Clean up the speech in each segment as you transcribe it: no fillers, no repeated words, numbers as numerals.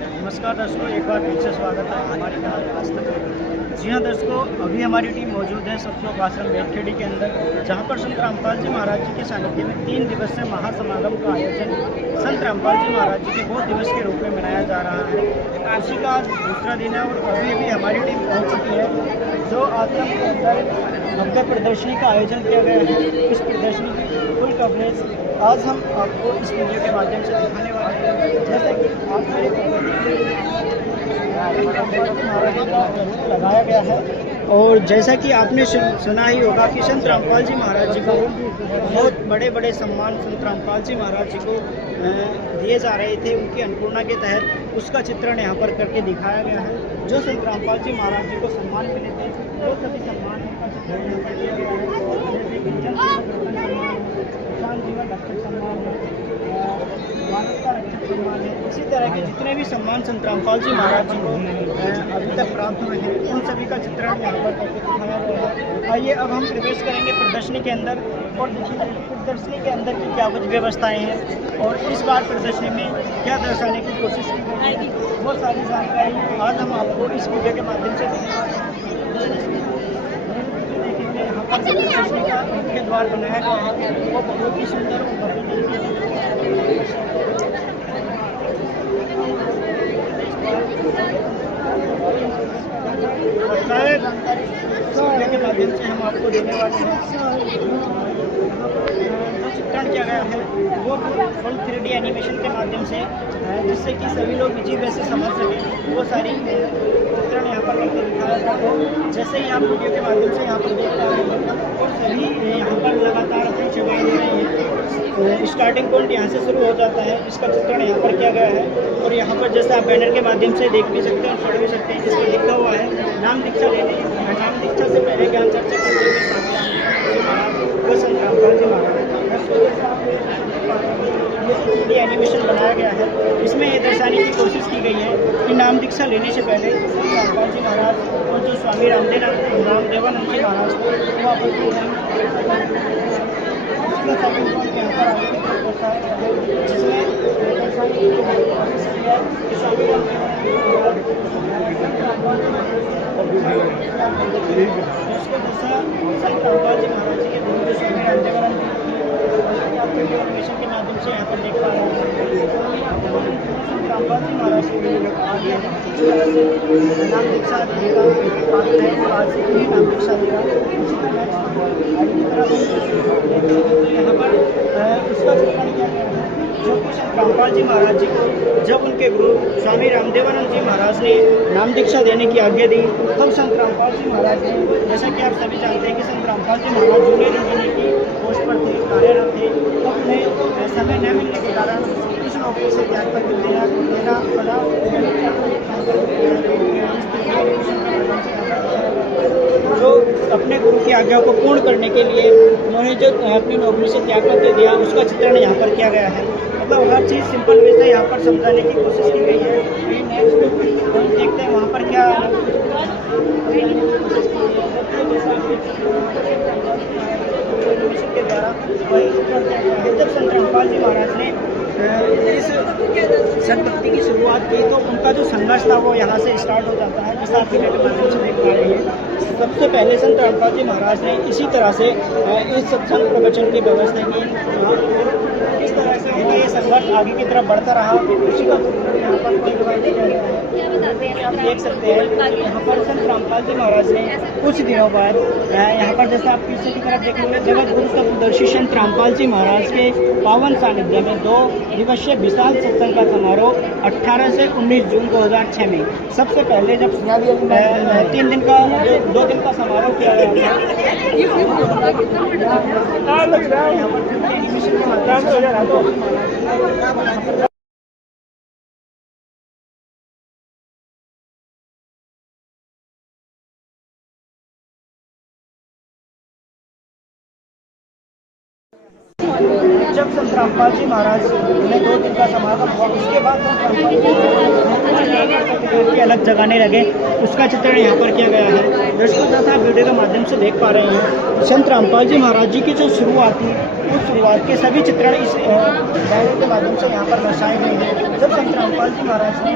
नमस्कार दर्शकों, एक बार फिर से स्वागत है हमारे चैनल आज तक। जी हाँ दर्शकों, अभी हमारी टीम मौजूद है सतलोक आश्रम बेलखेड़ी के अंदर, जहाँ पर संत रामपाल जी महाराज जी के सानिध्य में 3 दिवसीय महासमागम का आयोजन संत रामपाल जी महाराज जी के बहुत दिवस के रूप में मनाया जा रहा है। उसी का आज दूसरा दिन है और अभी अभी हमारी टीम पहुँच चुकी है जो आश्रम के अंदर भव्य प्रदर्शनी का आयोजन किया गया है। इस प्रदर्शनी की फुल कवरेज आज हम आपको इस वीडियो के माध्यम से दिखाने वाले हैं। जैसे कि आप मेरे लगाया गया है और जैसा कि आपने सुना ही होगा कि संत रामपाल जी महाराज जी को बहुत बड़े बड़े सम्मान संत रामपाल जी महाराज जी को दिए जा रहे थे उनकी अन्नपूर्णा के तहत। उसका चित्रण यहाँ पर करके दिखाया गया है। जो संत रामपाल जी महाराज जी को सम्मान मिले थे वो सभी सम्मान का चित्रण यहाँ पर किया गया है। जैसे कि जन सम्मान, किसान जीवन रक्षक सम्मान है, मानवता रक्षक सम्मान है, इसी तरह के जितने भी सम्मान संत रामपाल जी महाराज जी को अभी तक प्राप्त हुए हैं उन सभी का चित्रण यहाँ पर करके दिखाया गया है। आइए अब हम प्रवेश करेंगे प्रदर्शनी के अंदर और देखिए प्रदर्शनी के अंदर की क्या कुछ व्यवस्थाएं हैं और इस बार प्रदर्शनी में क्या दर्शाने की कोशिश की गई है, वो सारी जानकारी आज हम आपको इस वीडियो के माध्यम से देखेंगे। यहाँ पर प्रदर्शनी का मुख्य द्वार बनाया गया है, वो बहुत ही सुंदर और भव्य के माध्यम से हम आपको देने वाले हैं। जो चित्रण किया गया है वो फुल 3D एनिमेशन के माध्यम से जिससे कि सभी लोग इजी वे से समझ सकें, वो सारी चित्रण यहाँ पर करके दिखाया गया है। जैसे ही आप वीडियो के माध्यम से यहाँ पर देख पा रहे हैं और सभी यहाँ पर लगातार अपनी सेवाएं दे रहे हैं। स्टार्टिंग पॉइंट यहाँ से शुरू हो जाता है, इसका चित्रण यहाँ पर किया गया है और यहाँ पर जैसे आप बैनर के माध्यम से देख भी सकते हैं और पढ़ भी सकते हैं, जिसमें लिखा हुआ है नाम दीक्षा लेने, नाम दीक्षा से पहले ज्ञान चर्चा करते हुए वो संत रामपाल जी महाराज। ये एनिमेशन बनाया गया है, इसमें ये दर्शाने की कोशिश की गई है कि नाम दीक्षा लेने से पहले संत रामपाल जी महाराज और जो स्वामी रामदेवानंद जी महाराज वो आपस जिसमें संत रामपाल जी महाराज जी के गुरु स्वामी रामदेवानंद एनिमेशन के माध्यम से यहाँ पर देख पा रहे हैं। संत रामपाल जी महाराज नाम दीक्षा देगा आज से ही नाम दीक्षा देगा। यहाँ पर उसका चित्रण किया गया है जो कि संत रामपाल जी महाराज जी को जब उनके गुरु स्वामी रामदेवानंद जी महाराज ने नाम दीक्षा देने की आज्ञा दी तब संत रामपाल जी महाराज ने, जैसा कि आप सभी जानते हैं कि संत रामपाल जी महाराज जूनियर इंजीनियर की पोस्ट पर थे, कार्यरत थे, तब उन्हें समय न मिलने के कारण इस नौकरी से त्याग कर देना पड़ा। जो अपने गुरु की आज्ञा को पूर्ण करने के लिए उन्होंने जो अपनी नौकरी से त्याग कर दे दिया उसका चित्रण यहाँ पर किया गया है। मतलब हर चीज़ सिंपल वे से यहाँ पर समझाने की कोशिश की गई है। नेक्स्ट हम देखते हैं वहाँ पर क्या के द्वारा जब संत रामपाल जी महाराज ने इस संतभक्ति की शुरुआत की तो उनका जो संघर्ष था वो यहाँ से स्टार्ट हो जाता है, जिस आप वीडियो के माध्यम से देख पा रहे हैं। सबसे पहले संत रामपाल जी महाराज ने इसी तरह से इस सत्संग प्रवचन की व्यवस्था की। इस तरह से ये संघर्ष आगे की तरफ बढ़ता रहा। उसी का यहाँ पर आप देख सकते हैं यहाँ पर संत रामपाल जी महाराज ने कुछ दिनों बाद यहाँ पर जैसे आप पीछे की तरफ देखेंगे जगत गुरु तत्वदर्शी संत रामपाल जी महाराज के पावन सानिध्य में 2 दिवसीय विशाल सत्संग का समारोह 18 से 19 जून 2006 में सबसे पहले जब 2 दिन का समारोह किया गया था। जब संत रामपाल जी महाराज ने 2 दिन का समागम हुआ उसके बाद संत रामपाल जी की अलग जगाने लगे, उसका चित्रण यहाँ पर किया गया है। दर्शकों, जैसा आप वीडियो के माध्यम से देख पा रहे हैं, संत रामपाल जी महाराज जी की जो शुरुआत थी, उस शुरुआत के सभी चित्रण इस बैनर के माध्यम से यहाँ पर दर्शाए गए हैं। जब संत रामपाल जी महाराज ने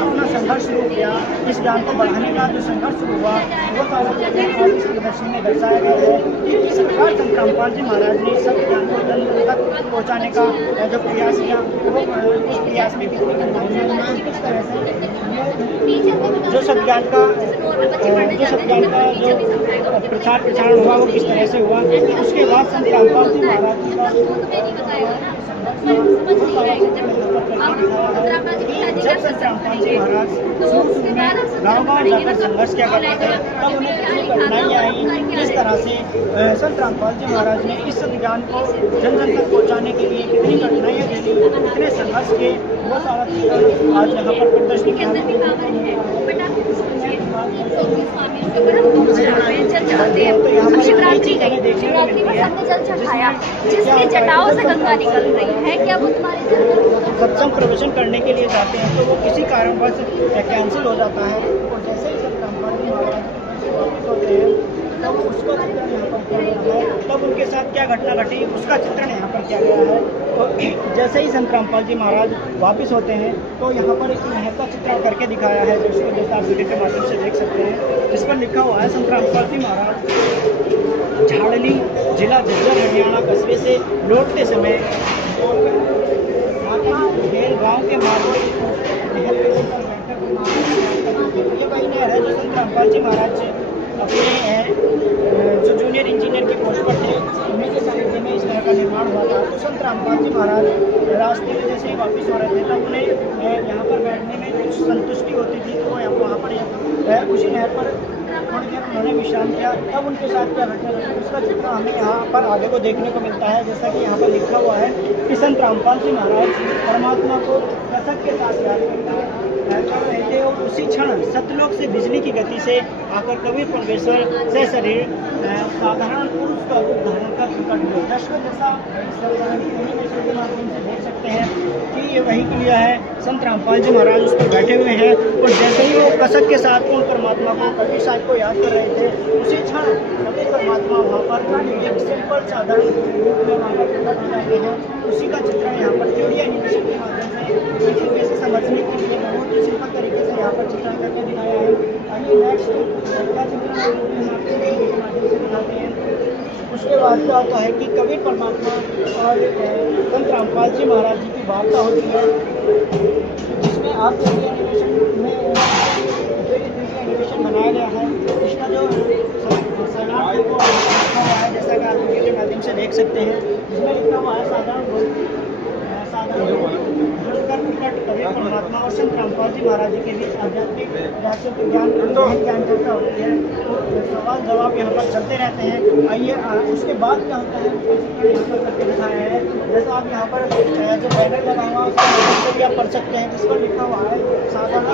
अपना संघर्ष शुरू किया, इस ज्ञान को बढ़ाने का जो संघर्ष शुरू हुआ, वो सारा चित्रण इस प्रदर्शनी में दर्शाया गया है कि किस प्रकार संत रामपाल जी महाराज ने सब ज्ञान को जन तक पहुँचाने का जो प्रयास किया, वो उस प्रयास में किस तरह से जो सब ज्ञान का जो प्रचार प्रसारण हुआ, वो किस तरह से हुआ। उसके बाद संत रामपाल जी महाराज जी का जब संत रामपाल जी महाराज गाँव-गाँव जाकर संघर्ष किया करते थे, तब उन्हें कितनी कठिनाइयाँ आई, किस तरह से संत रामपाल जी महाराज ने इस ज्ञान को जन जन तक पहुँचाने के लिए कितनी कठिनाइयाँ झेली, कितने संघर्ष किए, वो सारा चित्रण आज यहाँ पर प्रदर्शनी किया जिसके जटाओं से गंगा निकल रही है, क्या वो तुम्हारे सत्संग प्रवचन करने के लिए जाते हैं तो वो किसी कारणवश कैंसिल हो जाता है, और जैसे ही संत रामपाल जी महाराज वापस होते हैं तब उसका चित्रण यहाँ पर किया गया है। तब उनके साथ क्या घटना घटी, उसका चित्रण यहाँ पर किया गया है। तो जैसे ही संत रामपाल जी महाराज वापस होते हैं तो यहाँ पर एक नहर का चित्रण करके दिखाया है, जिसको जैसा आप वीडियो के माध्यम से देख सकते हैं, जिस पर लिखा हुआ है संत रामपाल जी महाराज झाड़ली जिला झज्जर हरियाणा कस्बे से लौटते समय गाँव के मार्ग ये वही नहर है जो संत रामपाल जी महाराज अपने जो जूनियर इंजीनियर के पोस्ट पर थे, उन्हीं के सानिध्य में इस नहर का निर्माण हुआ था। तो संत रामपाल जी महाराज रास्ते में जैसे ही वापस हो रहे थे तब उन्हें यहाँ पर बैठने में कुछ संतुष्टि होती थी, तो वहाँ पर उसी नहर पर थोड़ी देर उन्होंने विश्राम किया। तब उनके साथ क्या घटना घटी, उसका चित्र हमें यहाँ पर आगे को देखने को मिलता है। जैसा कि यहाँ पर लिखा हुआ है कि संत रामपाल जी महाराज परमात्मा को कसक के साथ याद कर रहे थे, और उसी क्षण सतलोक से बिजली की गति से आकर कबीर परमेश्वर से शरीर साधारण पुरुष का रूप धारण कर प्रकट हुए। दर्शकों, जैसा के माध्यम से देख सकते हैं कि ये वही क्रिया है, संत रामपाल जी महाराज उस पर बैठे हुए हैं, और जैसे ही वो कसक के साथ पूर्ण परमात्मा को कबीर साहब को याद कर रहे थे, उसी क्षण कबीर परमात्मा वहाँ पर एक सिंपल साधारण रूप में वहाँ पर प्रकट हो जाते हैं। उसी का चित्रण यहाँ पर थ्योरी एनिमेशन के माध्यम से इसी वजह से समझने के लिए बहुत ही सिंपल तरीके से यहाँ पर चित्रण करके दिखाया है। आइए नेक्स्ट का चित्रण के माध्यम से दिखाते हैं। उसके बाद क्या होता है कि कबीर परमात्मा और संत रामपाल जी महाराज जी की वार्ता होती है, जिसमें आप एनिमेशन में एनिमेशन बनाया गया है। इसका जो सलाह को लिखा हुआ है, जैसा कि आप वीडियो के माध्यम से देख सकते हैं, जिसमें लिखा हुआ है साधारण कबीर परमात्मा और संत रामपाल जी महाराज जी के बीच आध्यात्मिक रहस्य ज्ञान चर्चा होती है, तो सवाल जवाब यहाँ पर चलते रहते हैं। आइए उसके बाद क्या होता है यहाँ पर करके दिखाया है। जैसा आप यहाँ पर जो बैनर लगा हुआ है उसको भी आप पढ़ सकते हैं, जिस पर लिखा हुआ है साधारण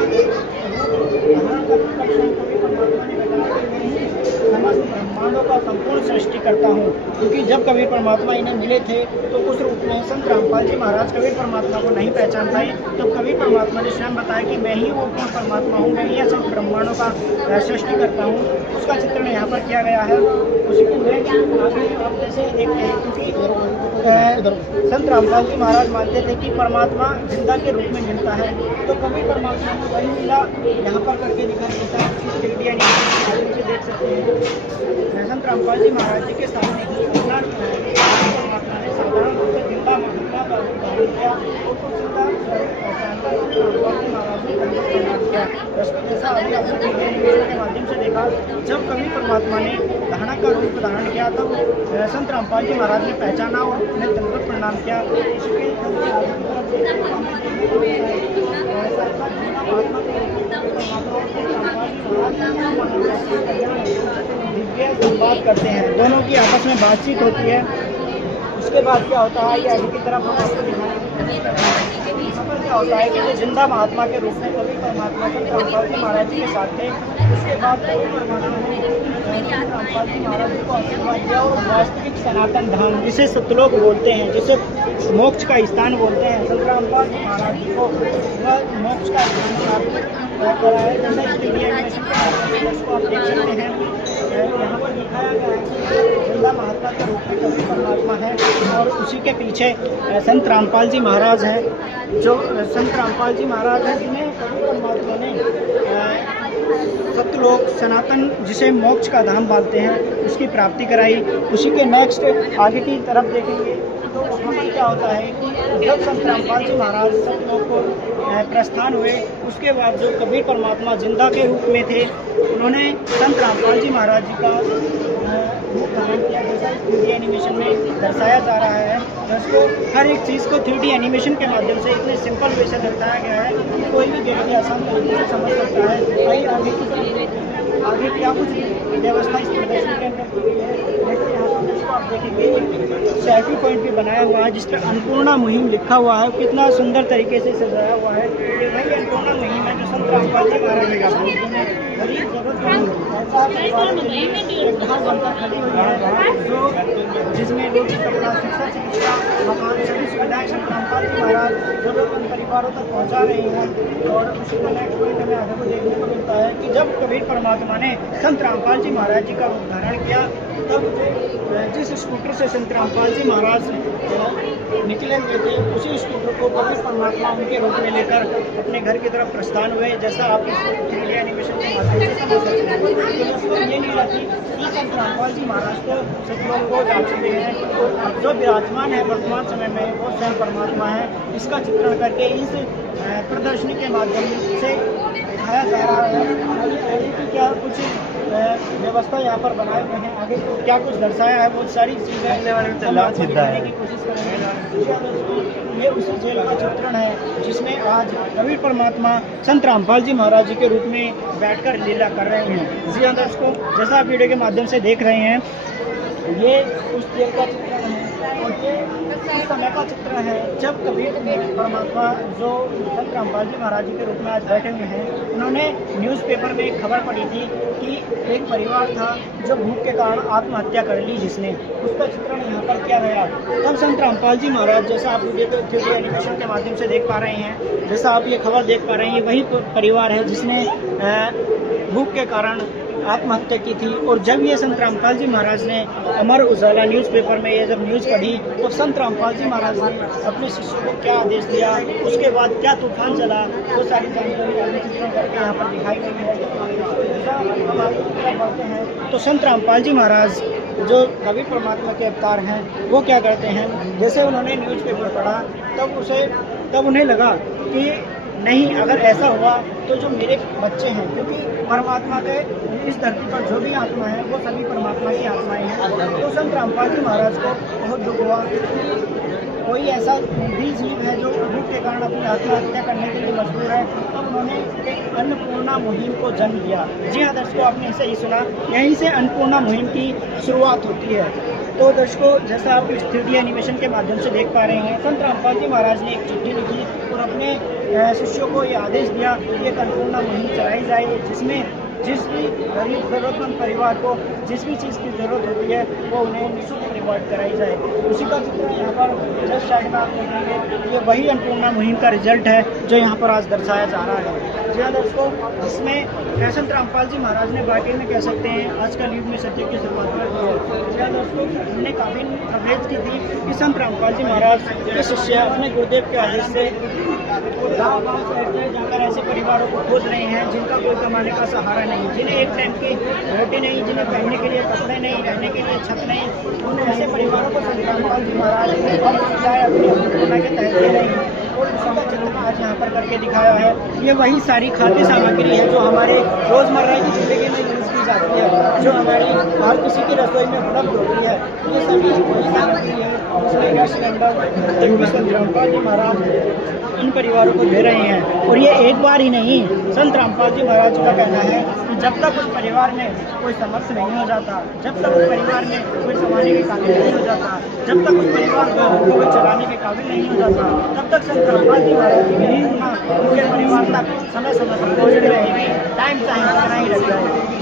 कबीर परमात्मा ने बताया कि मैं ही समस्त ब्रह्मांडों का संपूर्ण सृष्टि करता हूँ, क्योंकि जब कबीर परमात्मा इन्हें मिले थे तो उस रूप में संत रामपाल जी महाराज कबीर परमात्मा को नहीं पहचान पाए। तो कबीर परमात्मा ने स्वयं बताया कि मैं ही वो पूर्ण परमात्मा हूँ, मैं ही असंख्य ब्रह्मांडों का सृष्टि करता हूँ। उसका चित्रण यहाँ पर किया गया है। उसी को आप जैसे देखते हैं, क्योंकि संत रामपाल जी महाराज मानते थे कि परमात्मा जिंदा के रूप में मिलता है, तो कबीर परमात्मा को वही मिला यहाँ पर करके दिखाया जाता है। देख सकते हैं संत रामपाल जी महाराज जी के सामने ही अपना परमात्मा ने साधारण रूप से जिंदा महात्मा का रूप धारण किया, जैसा अभी आपने के माध्यम से देखा, जब कबीर परमात्मा ने धारणा का रूप धारण किया तब संत रामपाल जी महाराज ने पहचाना और उन्हें दंडवत प्रणाम किया। दिव्य संवाद करते हैं, दोनों की आपस में बातचीत होती है। उसके बाद क्या होता है, ये आगे की तरफ हम आपको दिखाएंगे। क्या होता है कि जो जिंदा महात्मा के रूप में कबीर परमात्मा संत रामपाल जी महाराज जी के साथ थे, उसके बाद कबीर परमात्मा ने संत रामपाल जी महाराज जी को आशीर्वाद दिया और वास्तविक सनातन धाम, जिसे सतलोक बोलते हैं, जिसे मोक्ष का स्थान बोलते हैं, संत रामपाल जी महाराज जी को वह मोक्ष का स्थान करा है। जैसा स्टूडियो एनिमेशन के माध्यम से आप देख सकते हैं, यहाँ पर दिखाया गया है कि जिंदा महात्मा के रूप में कबीर परमात्मा है और उसी के पीछे संत रामपाल जी महाराज हैं, जो संत रामपाल जी महाराज हैं जिन्हें कबीर परमात्मा ने सत्यलोक सनातन, जिसे मोक्ष का धाम बोलते हैं, उसकी प्राप्ति कराई। उसी के नेक्स्ट आगे की तरफ देखेंगे तो वहाँ पर क्या होता है कि जब संत रामपाल जी महाराज सत्यलोक को प्रस्थान हुए, उसके बाद जो कबीर परमात्मा जिंदा के रूप में थे, उन्होंने संत रामपाल जी महाराज जी का रूप धारण किया। जैसा 3D एनिमेशन में दर्शाया जा रहा है, जिसको हर एक चीज़ को 3D एनिमेशन के माध्यम से इतने सिंपल वे से दर्शाया गया है कि कोई भी व्यक्ति आसान तरीके से समझ सकता है। आइए आगे क्या कुछ व्यवस्था इस प्रदर्शनी के अंदर की गई है। जैसे यहाँ पर जिसको आप देखेंगे सेल्फी पॉइंट भी बनाया हुआ है जिस पर अन्नपूर्णा मुहिम लिखा हुआ है, कितना सुंदर तरीके से सजाया हुआ है। ये वही अन्नपूर्णा मुहिम है जो संत रामपाल जी महाराज गरीब जरूरतमंद ऐसा परिवारों के लिए एक घर बनकर खड़ी हुई है, जो जिसमें रोटी, कपड़ा, शिक्षा, चिकित्सा, मकान, सभी सुविधाएं संत रामपाल जी महाराज जरूरतमंद परिवारों तक पहुँचा रहे हैं। और उसी का नेक्स्ट पॉइंट हमें आगे को देखने को मिलता है कि जब कबीर परमात्मा ने संत रामपाल जी महाराज जी का रूप धारण किया, तब जिस स्कूटर से संत रामपाल जी महाराज निकले हुए थे, उसी स्कूटर को कबीर परमात्मा उनके रूप में लेकर अपने घर की तरफ प्रस्थान हुए। जैसा आप इस 3D एनिमेशन के माध्यम से समझ सकते हैं। तो ये नहीं रहती कि संत रामपाल जी महाराज को सतलोक को जा चुके हैं, तो अब जो विराजमान है वर्तमान समय में वो स्वयं परमात्मा है। इसका चित्रण करके इस प्रदर्शनी के माध्यम से दिखाया जा रहा है। आगे की क्या कुछ व्यवस्था यहाँ पर बनाए हुए हैं, आगे क्या कुछ दर्शाया है, वो सारी चीज़ें दिखाने की कोशिश करेंगे। ये उसी जेल का चित्रण है जिसमें आज कबीर परमात्मा संत रामपाल जी महाराज जी के रूप में बैठकर लीला कर रहे हैं। जी हाँ दर्शकों, जैसा आप वीडियो के माध्यम से देख रहे हैं, ये उस जेल का चित्रण है और ये उस समय का चित्र है जब कबीर परमात्मा जो संत रामपाल जी महाराज जी के रूप में आज बैठे हुए हैं, उन्होंने न्यूज़पेपर में एक खबर पढ़ी थी कि एक परिवार था जो भूख के कारण आत्महत्या कर ली, जिसने उसका चित्रण यहाँ पर किया गया। तब संत रामपाल जी महाराज, जैसा आप वीडियो को 3D एनिमेशन के माध्यम से देख पा रहे हैं, जैसा आप ये खबर देख पा रहे हैं, वही परिवार है जिसने भूख के कारण आत्महत्या की थी। और जब ये संत रामपाल जी महाराज ने अमर उजाला न्यूज़पेपर में ये जब न्यूज़ पढ़ी, तो संत रामपाल जी महाराज ने अपने शिष्यों को क्या आदेश दिया, उसके बाद क्या तूफान चला, वो सारी जानकारी आगे चित्रण करके यहाँ पर दिखाई गई है। बढ़ते हैं तो संत रामपाल जी महाराज जो कबीर परमात्मा के अवतार हैं, वो क्या करते हैं, जैसे उन्होंने न्यूज़पेपर पढ़ा तब उन्हें लगा कि नहीं, अगर ऐसा हुआ तो जो मेरे बच्चे हैं, क्योंकि परमात्मा के इस धरती पर जो भी आत्मा है वो सभी परमात्मा की आत्माएं हैं। तो संत रामपाल जी महाराज को बहुत दुख हुआ, कोई ऐसा भी जीव है जो भूख के कारण अपनी आत्महत्या करने के लिए मजबूर है। तब उन्होंने एक अन्नपूर्णा मुहिम को जन्म दिया। जी हाँ दर्शकों, आपने सही सुना, यहीं से अन्नपूर्णा मुहिम की शुरुआत होती है। तो दर्शकों, जैसा आप इस 3D एनिमेशन के माध्यम से देख पा रहे हैं, संत रामपाल जी महाराज ने एक चिट्ठी लिखी और अपने शिष्यों को ये आदेश दिया कि एक अन्नपूर्णा मुहिम चलाई जाए, जिसमें जिस भी गरीब जरूरतमंद परिवार को जिस भी चीज़ की ज़रूरत होती है वो उन्हें निःशुल्क प्रोवाइड कराई जाए। उसी का चित्र यहाँ पर जस्ट साइड में आप देखेंगे, ये वही अन्नपूर्णा मुहिम का रिजल्ट है जो यहाँ पर आज दर्शाया जा रहा है। जी हाँ दोस्तों, जिसमें संत रामपाल जी महाराज ने वाकई में कह सकते हैं आज का युग में सत्य की शुरुआत कर दी है। जी हाँ दोस्तों, हमने काफ़ी कवरेज की थी कि संत रामपाल जी महाराज के शिष्य अपने गुरुदेव के आदेश से गाँव से जाकर ऐसे परिवारों को खोज रहे हैं जिनका कोई कमाने का सहारा नहीं, जिन्हें एक टाइम की रोटी नहीं, जिन्हें पहनने के लिए कपड़े नहीं, रहने के लिए छत नहीं, उन ऐसे परिवारों को संत रामपाल जी महाराज अपनी अन्नपूर्णा के तहत दे रहे हैं। और उसी का चित्र आज यहाँ पर करके दिखाया है। ये वही सारी खाद्य सामग्री है जो हमारे रोज़मर्रा की ज़िंदगी में यूज़ की जाती है, जो हमारी हर किसी की रसोई में उपलब्ध होती है। ये सभी वही सामग्री है जिसमें गैस सिलेंडर संत रामपाल जी महाराज इन परिवारों को दे रहे हैं। और ये एक बार ही नहीं, संत रामपाल जी महाराज का कहना है कि जब तक उस परिवार में कोई समर्थ नहीं हो जाता, जब तक उस परिवार में कोई कमाने के काबिल नहीं हो जाता, जब तक उस परिवार को कोई चलाने के काबिल नहीं हो जाता, तब तक संत रामपाल जी महाराज की अन्नपूर्णा उनके परिवार तक समय समय पर पहुँचती रहेगी, टाइम चाहे कितना ही लग जाए।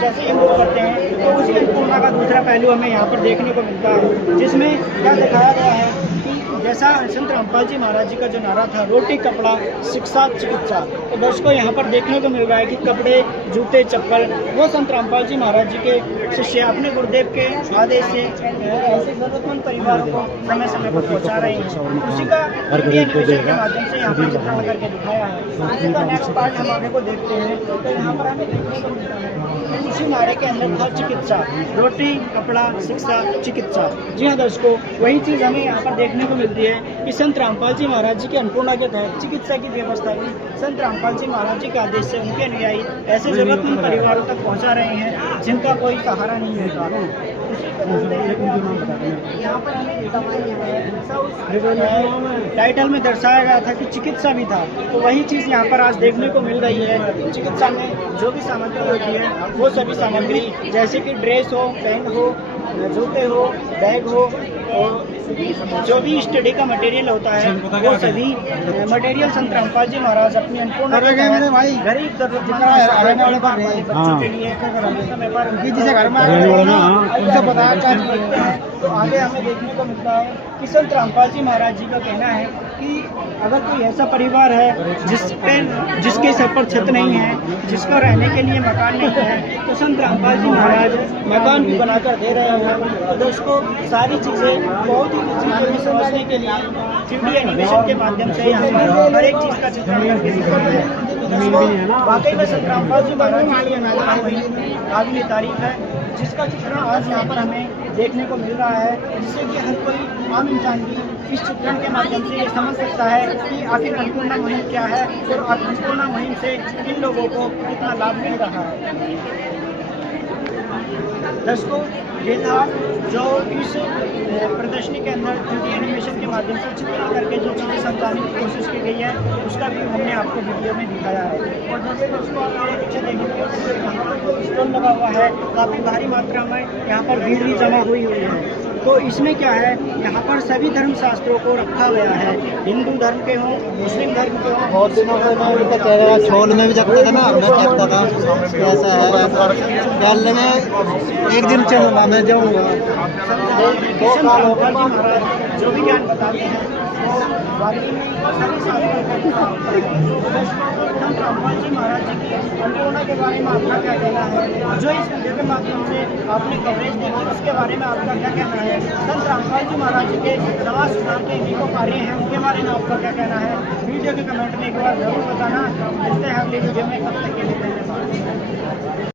जैसे ही मूव करते हैं तो उसी अन्नपूर्णा का दूसरा पहलू हमें यहाँ पर देखने को मिलता है, जिसमें क्या दिखाया गया है कि जैसा संत रामपाल जी महाराज जी का जो नारा था, रोटी कपड़ा शिक्षा चिकित्सा, तो दर्शकों यहाँ पर देखने को मिल रहा है कि कपड़े जूते चप्पल वो संत रामपाल जी महाराज जी के शिष्य अपने गुरुदेव के आदेश से ऐसे जरूरतमंद परिवारों को समय समय पर पहुँचा रहे हैं। उसी का एनिमेशन के माध्यम से यहाँ पर चित्रण करके दिखाया है। उसी का नेक्स्ट पार्ट हम आगे को देखते हैं तो यहाँ पर हमें देखने को मिलता है उसी नारे के अंदर था चिकित्सा, रोटी कपड़ा शिक्षा चिकित्सा। जी हाँ दर्शकों, वही चीज़ हमें यहाँ पर देखने को मिलती है कि संत रामपाल जी महाराज जी के अन्नपूर्णा के तहत चिकित्सा की व्यवस्था की संत रामपाल जी महाराज जी के आदेश से उनके अनुयायी ऐसे जरूरतमंद परिवारों तक पहुँचा रहे हैं जिनका कोई सहारा नहीं होता। यहाँ पर हमें टाइटल में दर्शाया गया था कि चिकित्सा भी था, तो वही चीज़ यहाँ पर आज देखने को मिल रही है। चिकित्सा में जो भी सामग्री होती है वो सभी सामग्री जैसे कि ड्रेस हो, पेन हो, जूते हो, बैग हो और जो भी स्टडी का मटेरियल होता है वो सभी मटेरियल संत रामपाल जी महाराज अपनी अन्नपूर्णा गरीब जरूरतमंद बच्चों के लिए तो आगे हमें देखने को मिलता है कि संत रामपाल जी महाराज जी का कहना है कि अगर कोई ऐसा परिवार है जिसके सर पर छत नहीं है, जिसको रहने के लिए मकान नहीं है, तो संत रामपाल जी महाराज मकान भी बनाकर दे रहे हैं। तो दोस्तों सारी चीज़ें बहुत ही चीज़ों में समझने के लिए 3D एनिमेशन के माध्यम से हमें हर एक चीज़ का चित्रण करके दिखाते हैं। वाकई में संत रामपाल जी महाराज की काबिल तारीफ है, जिसका चित्रण आज यहाँ पर हमें देखने को मिल रहा है, जिससे कि हर कोई आम इंसान भी इस चित्रण के माध्यम से ये समझ सकता है कि आखिर अन्नपूर्णा मुहिम क्या है और अन्नपूर्णा मुहिम से इन लोगों को कितना लाभ मिल रहा है। दर्शकों, ये था जो इस प्रदर्शनी के अंदर 3D एनिमेशन के माध्यम से चित्रण करके जो चीज़ें समझाने की कोशिश की गई है उसका भी हमने आपको वीडियो में दिखाया है। और जैसे दोस्तों आप पीछे देखेंगे यहाँ पर जो स्टॉल लगा हुआ है काफ़ी भारी मात्रा में यहाँ पर भीड़ भी जमा हुई है। तो इसमें क्या है, यहाँ पर सभी धर्म शास्त्रों को रखा गया है, हिंदू धर्म के हों, मुस्लिम धर्म के हों। बहुत दिनों में छोल में भी जगते थे ना, मैं कहता था ऐसा है डालने में एक दिन चल रहा मैं जाऊँगा। महाराज जो भी ज्ञान बताते हैं वो वाकई में सभी शास्त्रों का संत रामपाल जी महाराज जी की अन्नपूर्णा के बारे में आपका क्या कहना है? जो इस वीडियो के माध्यम से आपने कवरेज देखी उसके बारे में आपका क्या कहना है? संत रामपाल जी महाराज जी के समाज सुधार के अनेकों कार्य हैं उनके बारे में आपका क्या कहना है? वीडियो के कमेंट में एक बार जरूर बताना। मिलते हैं अगली वीडियो में, तब तक के लिए धन्यवाद।